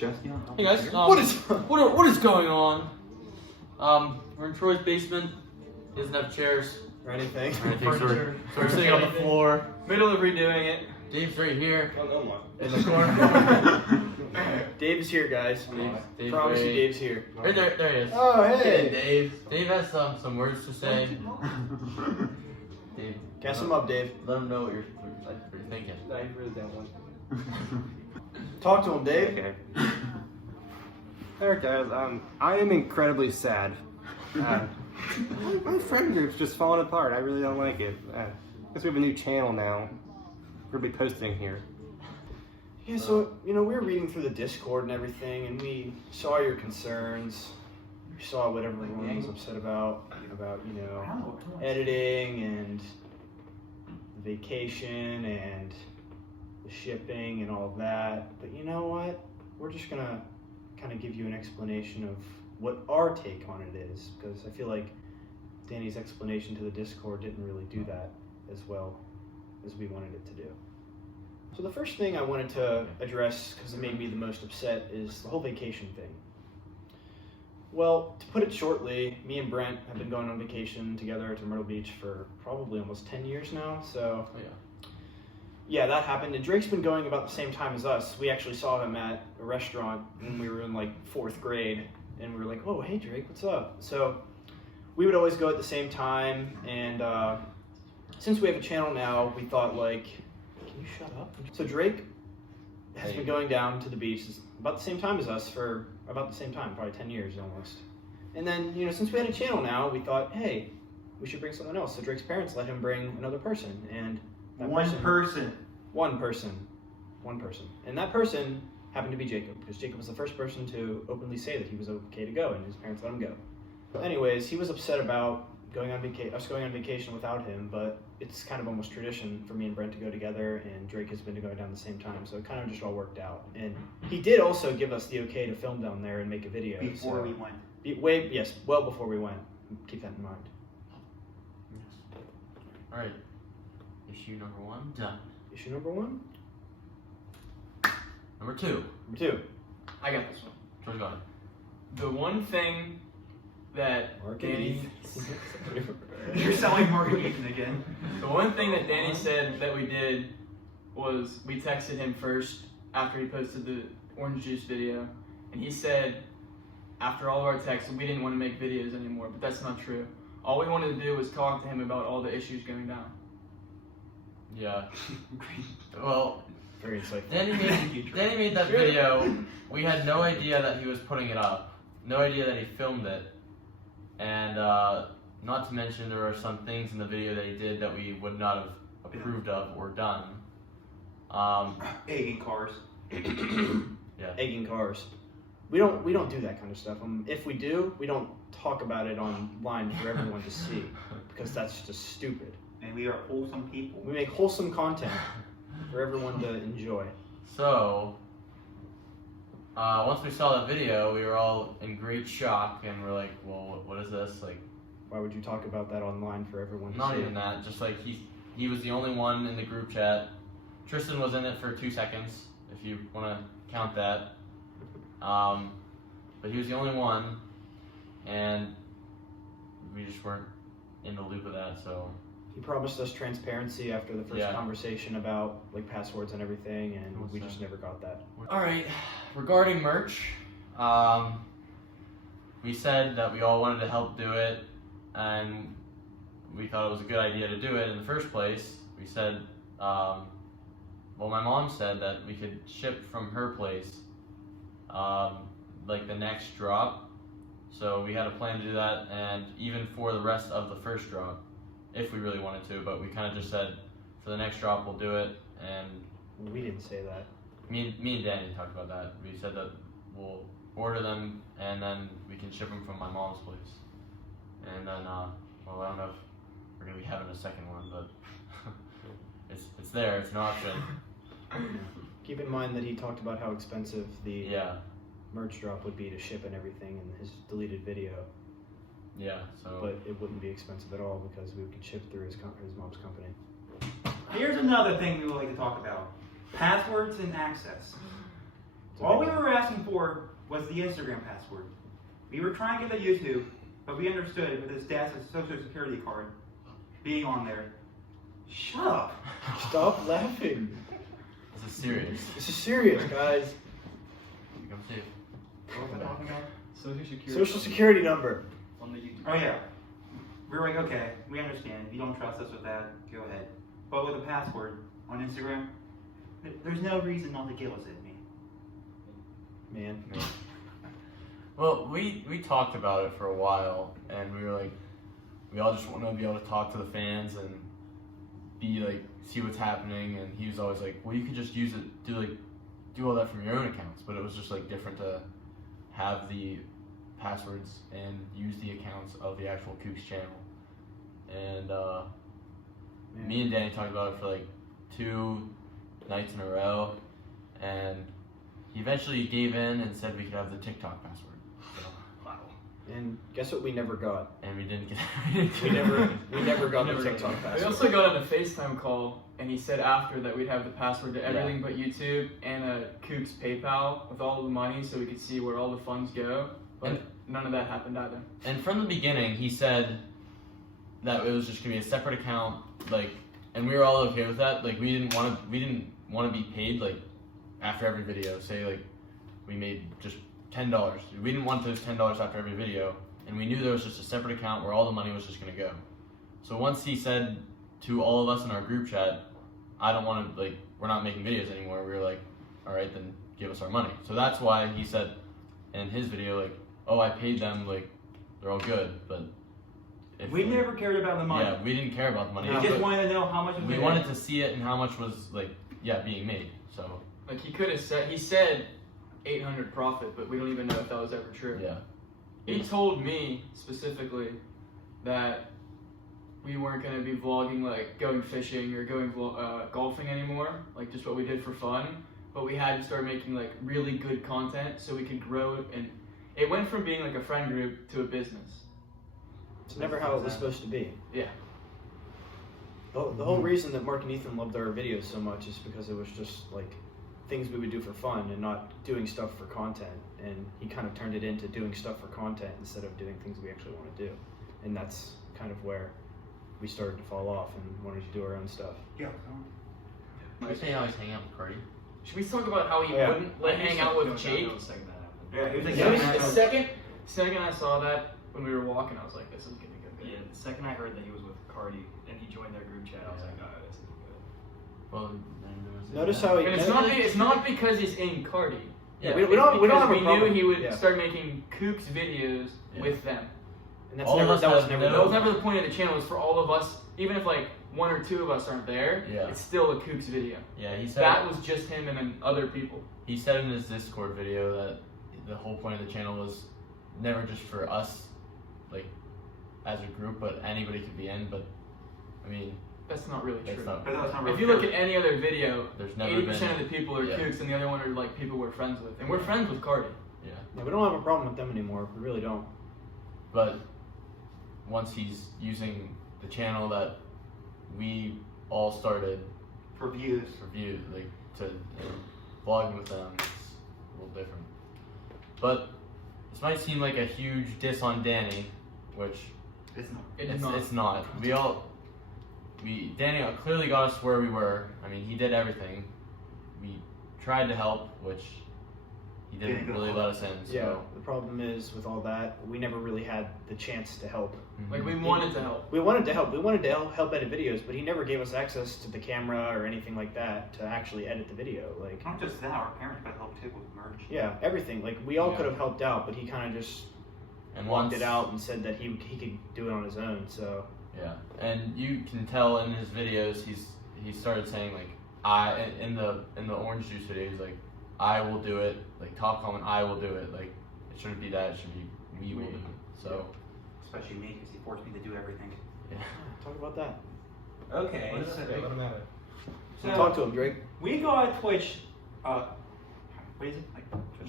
Hey guys, what is going on? We're in Troy's basement. He doesn't have chairs or anything. So we're sitting on the floor. Middle of redoing it. Dave's right here. Oh, no more. In the corner. Dave's here, guys. Dave's Promise you, Dave's here. Right there, there he is. Oh, hey. Dave. Dave has some words to say. Dave. Gas him up, Dave. Let him know what you're thinking. No, he really don't want. Talk to him, Dave. Okay. Alright guys, I am incredibly sad. My friend group's just falling apart. I really don't like it. I guess we have a new channel now. We're gonna be posting here. Yeah, so, we were reading through the Discord and everything, and we saw your concerns. We saw what everyone was upset about, editing and the vacation and the shipping and all of that. But you know what? We're just gonna kind of give you an explanation of what our take on it is, because I feel like Danny's explanation to the Discord didn't really do that as well as we wanted it to do. So the first thing I wanted to address, because it made me the most upset, is the whole vacation thing. Well, to put it shortly, me and Brent have been going on vacation together to Myrtle Beach for probably almost 10 years now, so yeah, that happened. And Drake's been going about the same time as us. We actually saw him at a restaurant when we were in like 4th grade, and we were like, oh, hey Drake, what's up? So we would always go at the same time, and since we have a channel now, we thought like, can you shut up? So Drake has been going down to the beach about the same time as us for about the same time, probably 10 years almost. And then, since we had a channel now, we thought, hey, we should bring someone else. So Drake's parents let him bring another person, and One person. And that person happened to be Jacob, because Jacob was the first person to openly say that he was okay to go, and his parents let him go. But anyways, he was upset about us going on vacation without him, but it's kind of almost tradition for me and Brent to go together, and Drake has been going down at the same time, so it kind of just all worked out. And he did also give us the okay to film down there and make a video. Before we went. Well before we went. Keep that in mind. Yes. Alright. Issue number 1, done. Issue number 1? Number 2. I got this one. George got it. The one thing that Danny... You're selling Morgan Ethan again. The one thing that Danny said that we did was we texted him first after he posted the orange juice video, and he said after all of our texts we didn't want to make videos anymore, but that's not true. All we wanted to do was talk to him about all the issues going down. Yeah. Well, very insightful. Danny made that video. We had no idea that he was putting it up. No idea that he filmed it. And not to mention there were some things in the video that he did that we would not have approved of or done. Egging cars. Yeah. Egging cars. We don't do that kind of stuff. If we do, we don't talk about it online for everyone to see, because that's just stupid. And we are wholesome people. We make wholesome content for everyone to enjoy. So, once we saw that video, we were all in great shock, and we're like, well, what is this? Like, why would you talk about that online for everyone to see? Not even that, just like he was the only one in the group chat. Tristan was in it for 2 seconds, if you want to count that. But he was the only one, and we just weren't in the loop of that, so... He promised us transparency after the first conversation about like passwords and everything, and we just never got that. Alright, regarding merch, we said that we all wanted to help do it, and we thought it was a good idea to do it in the first place. We said, well, my mom said that we could ship from her place, like the next drop. So we had a plan to do that, and even for the rest of the first drop, if we really wanted to, but we kind of just said, for the next drop we'll do it, and... We didn't say that. Me and Danny talked about that. We said that we'll order them, and then we can ship them from my mom's place. And then, well, I don't know if we're going to be having a second one, but it's there, it's an option. Keep in mind that he talked about how expensive the merch drop would be to ship and everything in his deleted video. Yeah, so... But it wouldn't be expensive at all because we could ship through his mom's company. Here's another thing we would like to talk about. Passwords and access. All we were asking before was the Instagram password. We were trying to get the YouTube, but we understood with his dad's social security card being on there. Shut up. Stop laughing. This is serious. This is serious, guys. Come see. What was I talking about? Social security number. On the YouTube. Oh yeah. We were like, okay, we understand. If you don't trust us with that, go ahead. But with a password on Instagram, there's no reason not to give us it, man. Man. Well, we talked about it for a while, and we were like, we all just want to be able to talk to the fans and be like, see what's happening. And he was always like, well, you could just use it, do all that from your own accounts. But it was just like different to have the passwords and use the accounts of the actual Kooks channel. And me and Danny talked about it for like 2 nights in a row, and he eventually gave in and said we could have the TikTok password. So, wow. And guess what we never got? And we didn't get We never got the TikTok We password. also got on a FaceTime call, and he said after that we'd have the password to everything but YouTube and a Kooks PayPal with all the money so we could see where all the funds go. But none of that happened either. And from the beginning, he said that it was just gonna be a separate account, like, and we were all okay with that. Like, we didn't want to be paid like after every video. Say like we made just $10. We didn't want those $10 after every video, and we knew there was just a separate account where all the money was just gonna go. So once he said to all of us in our group chat, I don't want to, like, we're not making videos anymore, we were like, all right, then give us our money. So that's why he said in his video, like, oh, I paid them, like, they're all good, but if We never cared about the money. Yeah, we didn't care about the money. We but just wanted to know how much was we in wanted it. to see it and how much was, like, being made. So Like he could have said, he said 800 profit, but we don't even know if that was ever true. yeah, He told me specifically that we weren't going to be vlogging like going fishing or going golfing anymore, like just what we did for fun. But we had to start making like really good content so we could grow it, and it went from being like a friend group to a business. It's never how it was supposed to be. Yeah. The whole reason that Mark and Ethan loved our videos so much is because it was just like things we would do for fun and not doing stuff for content. And he kind of turned it into doing stuff for content instead of doing things we actually want to do. And that's kind of where we started to fall off and wanted to do our own stuff. Yeah. Can you say how he's hanging out with Cardi? Should we talk about how he Yeah. wouldn't let hang out with Jake? Yeah, he was like, The second I saw that when we were walking, I was like, this is gonna go good. Yeah, the second I heard that he was with Cardi and he joined their group chat, I was like, oh, this isn't good. Well, Notice how he. And it's not because he's in Cardi. Yeah, we don't have a We problem. knew he would Yeah. start making Kooks videos with them. And that's All of never, us that was have never. no- That was never the point of the channel. It was for all of us. Even if like 1 or 2 of us aren't there, Yeah. it's still a Kooks video. Yeah, he said That was just him and then other people. he said in his Discord video that the whole point of the channel was never just for us, like, as a group, but anybody could be in. But I mean, That's not really that's true. not. But that's not really If you true. look at any other video, There's never 80% been. of the people are Yeah. Kooks and the other one are like people we're friends with. And we're friends with Cardi. Yeah, Yeah, we don't have a problem with them anymore. We really don't. but once he's using the channel that we all started For views. for view, like to vlogging with them, it's a little different. But this might seem like a huge diss on Danny, which It's not. it's not. Danny clearly got us where we were. I mean, he did everything. We tried to help, which he didn't Didn't go really far. let us in. So. Yeah, the problem is with all that, we never really had the chance to help. Mhm. Like we wanted to help. We wanted to help. We wanted to help edit videos, but he never gave us access to the camera or anything like that to actually edit the video. Like, Not just that, our parents could help too with merch. yeah, everything. Like, we all Yeah. could have helped out, but he kind of just and walked once it out and said that he could do it on his own. So Yeah, and you can tell in his videos he started saying like in the orange juice video he's like, I will do it, like top comment, I will do it, like it shouldn't be that, it should be we will do it. So Especially me, because he forced me to do everything. yeah. talk about that. Okay. What does that say? Let him have it. So, Talk to him, Drake. we got Twitch. What is it? Like,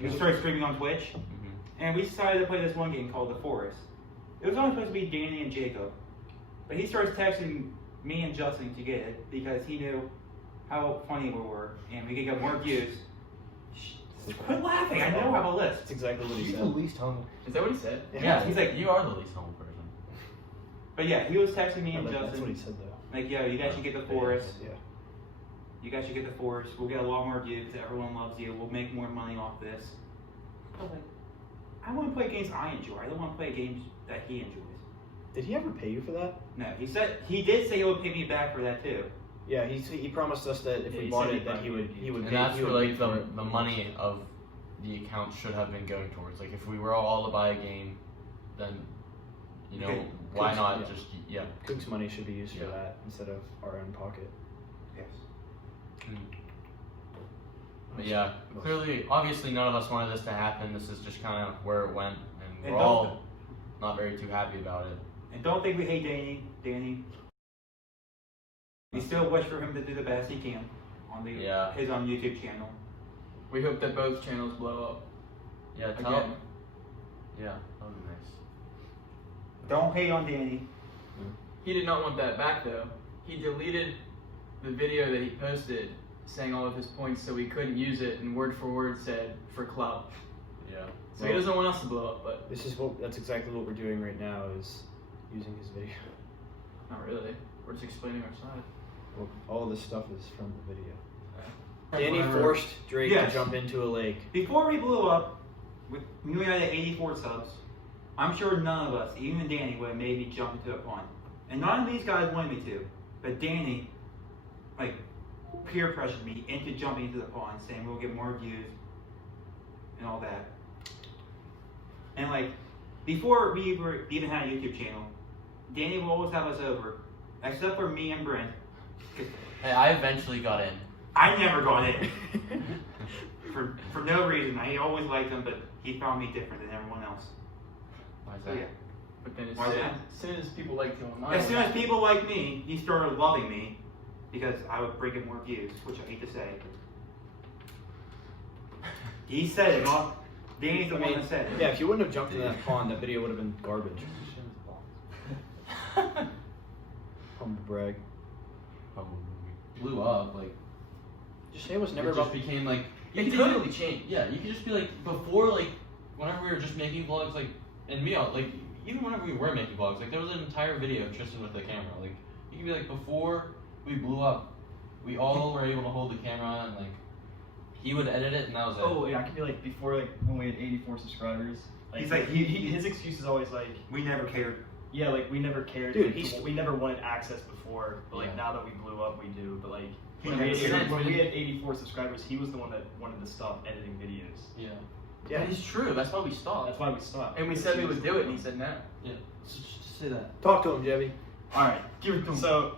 we started streaming on Twitch, Mhm. and we decided to play this one game called The Forest. It was only supposed to be Danny and Jacob, but he starts texting me and Justin to get it because he knew how funny we were, and we could get more views. Quit laughing. nothing. I don't have a list. That's exactly what he He's the said. least humble. Is that what he said? Yeah, he's like, you are the least humble person. but yeah, he was texting me and That's what he Justin, said though. like, yo, you guys should get the forest. Yeah. You guys should get the forest. We'll get a lot more views. Everyone loves you. We'll make more money off this. But like, I want to play games I enjoy. I don't want to play games that he enjoys. Did he ever pay you for that? No, he did say he would pay me back for that too. Yeah, he promised us that if Yeah, we he bought said it, that he would And pay. that's he where would like pay for it. the money of the account should have been going towards. Like if we were all to buy a game, then you know Okay. why not Yeah. just Cook's money should be used for Yeah. that instead of our own pocket. Yes. But yeah, clearly, obviously, none of us wanted this to happen. This is just kind of where it went, and And we're all not very too happy about it. And don't think we hate Danny. We still wish for him to do the best he can on his own YouTube channel. We hope that both channels blow up. Yeah, tell Again. Yeah, that would be nice. Don't hate on Danny. He did not want that back though. He deleted the video that he posted saying all of his points so we couldn't use it, and word for word said for clout. Yeah. So he doesn't want us to blow up, but That's exactly what we're doing right now is using his video. not really. We're just explaining our side. Well, all this stuff is from the video. Yeah. Danny Whatever. forced Drake Yes. to jump into a lake. Before we blew up, we had 84 subs. I'm sure none of us, even Danny, would have made me jump into a pond. And none of these guys wanted me to. But Danny, like, peer pressured me into jumping into the pond, saying we'll get more views and all that. And like, before we even had a YouTube channel, Danny will always have us over, except for me and Brent. 'Cause Hey, I eventually got in. I never got in. for no reason. I always liked him, but he found me different than everyone else. Why is So that? yeah. But then Why that? as soon as people liked him online, As soon as people like me, he started loving me because I would bring in more views, which I hate to say. He said it. Danny's the one that said it. Yeah, if you wouldn't have jumped in that pond, that video would have been garbage. Humble brag. Blew up, like Just say it was never it just about. became like it could totally changed. Yeah, you could just be like before, like whenever we were just making vlogs, like and me, like even whenever we were making vlogs, like there was an entire video of Tristan with the camera. Like you could be like before we blew up, we all were able to hold the camera and like he would edit it and that was it. Oh yeah, I could be like before like when we had 84 subscribers. Like, He's like, his excuse is always like, We never cared. yeah, like we never cared. Dude, like, we never wanted access before, but like Yeah. now that we blew up, we do. But like He when, never we, cared. when we had 84 subscribers, he was the one that wanted to stop editing videos. Yeah. Yeah. That is true. That's why we stopped. That's why we stopped. And we said we would do it, and he said no. Yeah. Just say that. Talk to him, Jebby. All right, give it to him. So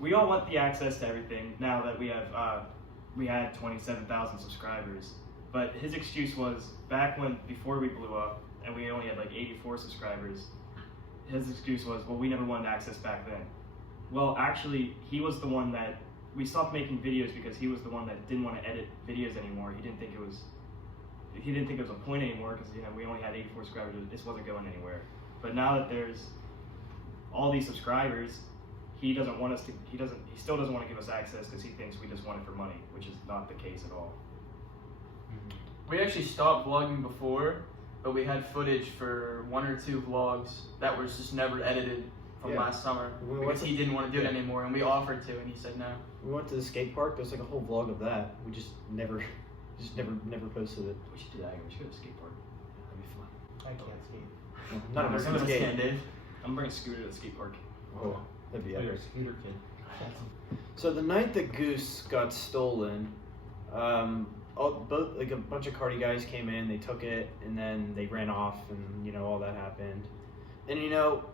we all want the access to everything now that we have we had 27,000 subscribers. But his excuse was back when before we blew up and we only had like 84 subscribers. His excuse was, well, we never wanted access back then. Well, actually, he was the one that we stopped making videos because he was the one that didn't want to edit videos anymore. He didn't think it was a point anymore because we only had 84 subscribers. This wasn't going anywhere. But now that there's all these subscribers, he doesn't want us to. He still doesn't want to give us access because he thinks we just want it for money, which is not the case at all. We actually stopped vlogging before, but we had footage for 1 or 2 vlogs that was just never edited from Yeah. last summer We went because to- he didn't want to do it anymore, and we offered to, and he said no. We went to the skate park. There's like a whole vlog of that. We just never posted it. We should do that. We should go to the skate park. That'd be fun. I can't skate. None of We're us gonna can stand, skate. Dave. I'm bringing Scooter to the skate park. Oh, that'd be You're a epic. scooter kid. So the night that Goose got stolen, like a bunch of Cardi guys came in, they took it, and then they ran off, and all that happened. And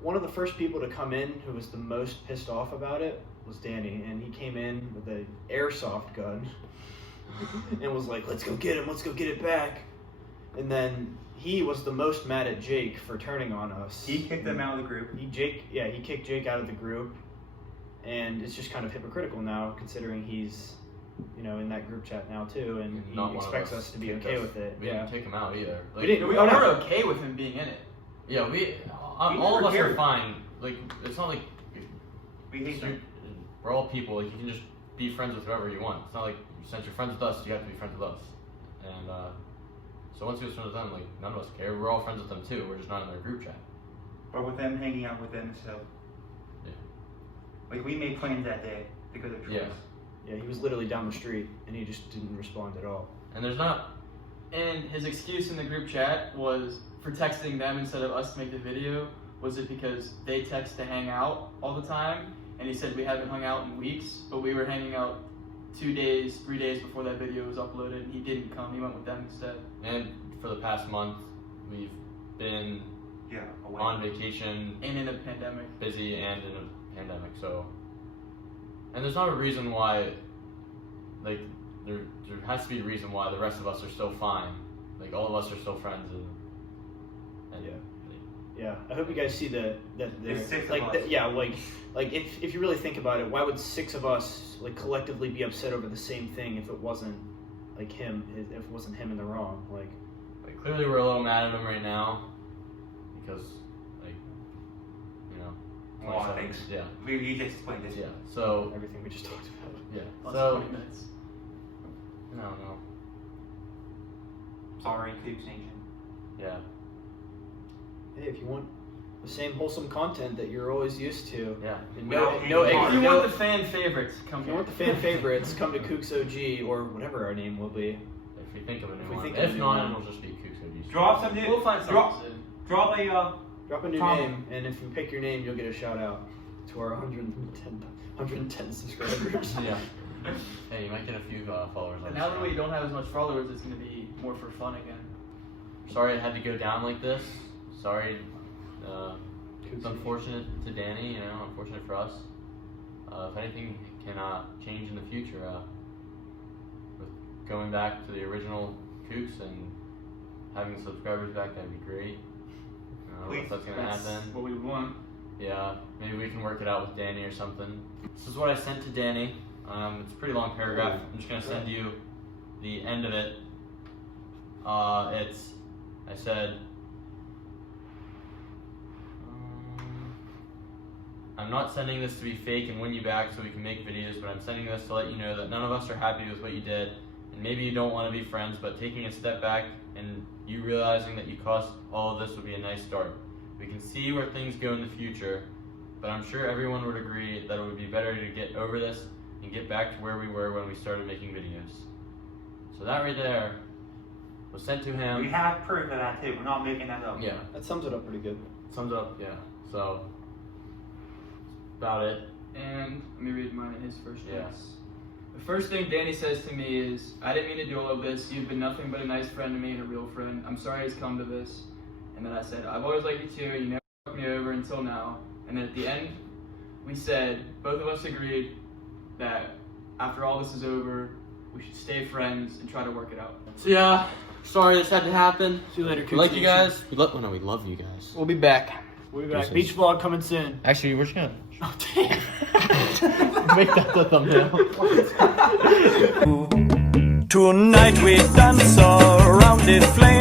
one of the first people to come in who was the most pissed off about it was Danny, and he came in with an airsoft gun and was like, "Let's go get him, let's go get it back." And then he was the most mad at Jake for turning on us. He kicked them out of the group. He kicked Jake out of the group, and it's just kind of hypocritical now, considering he's, in that group chat now too, and Not he one of expects us to be kicked okay us. with it. We didn't take him out either. Like, We didn't. We Oh, no. were okay with him being in it. Yeah, We all of never us are cared. fine. Like it's not like We hate them. we're all people. Like you can just be friends with whoever you want. It's not like since you're friends with us, you have to be friends with us. And so So once he was friends with them, like, none of us care. We're all friends with them too. We're just not in their group chat. Or with them hanging out with them and stuff. Yeah. Like, we made plans that day to go to Troy's. Yeah. Yeah, he was literally down the street, and he just didn't respond at all. And there's not. And his excuse in the group chat was for texting them instead of us to make the video. Was it because they text to hang out all the time? And he said we haven't hung out in weeks, but we were hanging out 2 days, 3 days before that video was uploaded, and he didn't come. He went with them instead. And for the past month, we've been away. on vacation, And in a pandemic. busy, and in a pandemic. So, and there's not a reason why. Like, there has to be a reason why the rest of us are still fine. Like, all of us are still friends, and Yeah. Yeah, I hope you guys see that There's 6 like of us. that, yeah, like if you really think about it, why would 6 of us like collectively be upset over the same thing if it wasn't like him, if it wasn't him in the wrong? Like clearly we're a little mad at him right now because, like, you know, A lot of 27 things. Yeah. We just explained this. Yeah. So everything we just talked about. yeah. Plus So 20 minutes. no. Sorry, Kooks Nation. Yeah. Hey, if you want the same wholesome content that you're always used to, Yeah. and Well, no, if If you no, want the fan favorites, come if you here. want the fan favorites, come to KooxOG or whatever our name will be. If we think of a If new we one. think of a If new not, one. it'll just be KooxOG. Drop some new. We'll find drop, something soon. drop a Drop a new Tom. name, and if you pick your name, you'll get a shout out to our 110 subscribers. Yeah. Hey, you might get a few followers on But now that we Instagram. don't have as much followers, it's going to be more for fun again. Sorry it had to go down like this. Sorry. It's unfortunate to Danny, you know, unfortunate for us. If anything can change in the future, with going back to the original Kooks and having the subscribers back, that'd be great. I don't know if that's gonna That's happen. what we want. Yeah, maybe we can work it out with Danny or something. This is what I sent to Danny. It's a pretty long paragraph. I'm just gonna send you the end of it. I said, I'm not sending this to be fake and win you back so we can make videos, but I'm sending this to let you know that none of us are happy with what you did, and maybe you don't want to be friends, but taking a step back and you realizing that you caused all of this would be a nice start. We can see where things go in the future, but I'm sure everyone would agree that it would be better to get over this and get back to where we were when we started making videos. So that right there was sent to him. We have proof of that too. We're not making that up. Yeah, That sums it up pretty good. sums up, yeah. So, about it. And let me read mine in his first Yeah. notes. The first thing Danny says to me is, I didn't mean to do all of this. You've been nothing but a nice friend to me and a real friend. I'm sorry it's come to this. And then I said, I've always liked you too. You never fucked me over until now. And then at the end, we said, both of us agreed that after all this is over, we should stay friends and try to work it out. So yeah, sorry this had to happen. See you later, We like you guys. We love you guys. We'll be back. We'll be back. Deuces. Beach vlog coming soon. Actually, we're just gonna Oh, damn. make that the thumbnail. Tonight we dance around the flame.